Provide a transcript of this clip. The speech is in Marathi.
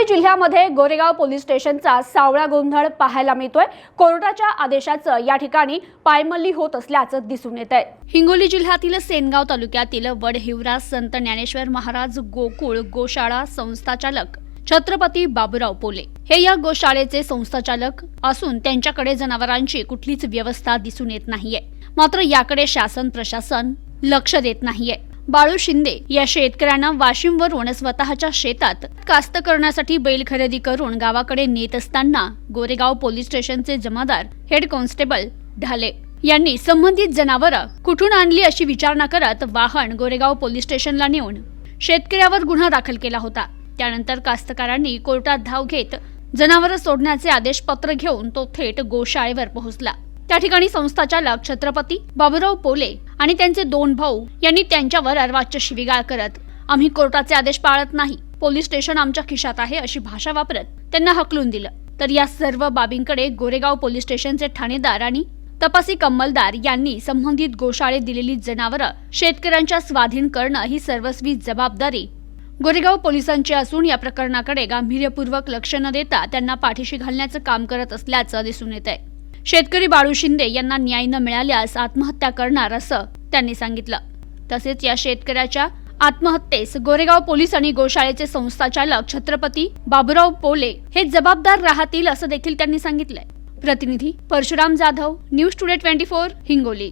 हिंगोली जिल्ह्यामध्ये गोरेगाव पोलीस स्टेशनचा सावळा गोंधळ पाहायला मिळतोय। कोर्टाच्या आदेशाचं या ठिकाणी पायमल्ली होत असल्याचं दिसून येत आहे। हिंगोली जिल्ह्यातील सेनगाव तालुक्यातील वडहिवरा संत ज्ञानेश्वर महाराज गोकुळ गोशाळा संस्थाचालक छत्रपती बाबूराव पोले हे या गोशाळेचे संस्थाचालक असून त्यांच्याकडे जनावरांची कुठलीच व्यवस्था दिसून येत नाहीये। मात्र याकडे शासन प्रशासन लक्ष देत नाहीये। बाळू शिंदे या शेतकऱ्यांना वाशिमवरून स्वतःच्या शेतात कास्त करण्यासाठी बैल खरेदी करून गावाकडे नेत असताना गोरेगाव पोलीस स्टेशनचे जमादार हेड कॉन्स्टेबल ढाले यांनी संबंधित जनावरं कुठून आणली अशी विचारणा करत वाहन गोरेगाव पोलीस स्टेशनला नेऊन शेतकऱ्यावर गुन्हा दाखल केला होता। त्यानंतर कास्तकारांनी कोर्टात धाव घेत जनावरं सोडण्याचे आदेश पत्र घेऊन तो थेट गोशाळेवर पोहोचला। त्या ठिकाणी संस्थाचालक छत्रपती बाबूराव पोले आणि त्यांचे दोन भाऊ यांनी त्यांच्यावर अर्वाच्य शिवीगाळ करत आम्ही कोर्टाचे आदेश पाळत नाही, पोलीस स्टेशन आमच्या खिशात आहे अशी भाषा वापरत त्यांना हकलून दिलं। तर या सर्व बाबींकडे गोरेगाव पोलीस स्टेशनचे ठाणेदार आणि तपासी कंमलदार यांनी संबंधित गोशाळेत दिलेली जनावरं शेतकऱ्यांच्या स्वाधीन करणं ही सर्वस्वी जबाबदारी गोरेगाव पोलिसांची असून या प्रकरणाकडे गांभीर्यपूर्वक लक्ष न देता त्यांना पाठीशी घालण्याचं काम करत असल्याचं दिसून येत आहे। शेतकरी बाळू शिंदे यांना न्याय न मिळाल्यास आत्महत्या करणार असं त्यांनी सांगितलं। तसेच या शेतकऱ्याच्या आत्महत्येस गोरेगाव पोलीस आणि गोशाळेचे संस्थाचालक छत्रपती बाबूराव पोले हे जबाबदार राहतील असं देखील त्यांनी सांगितलंय। प्रतिनिधी परशुराम जाधव, न्यूज टुडे 24 हिंगोली।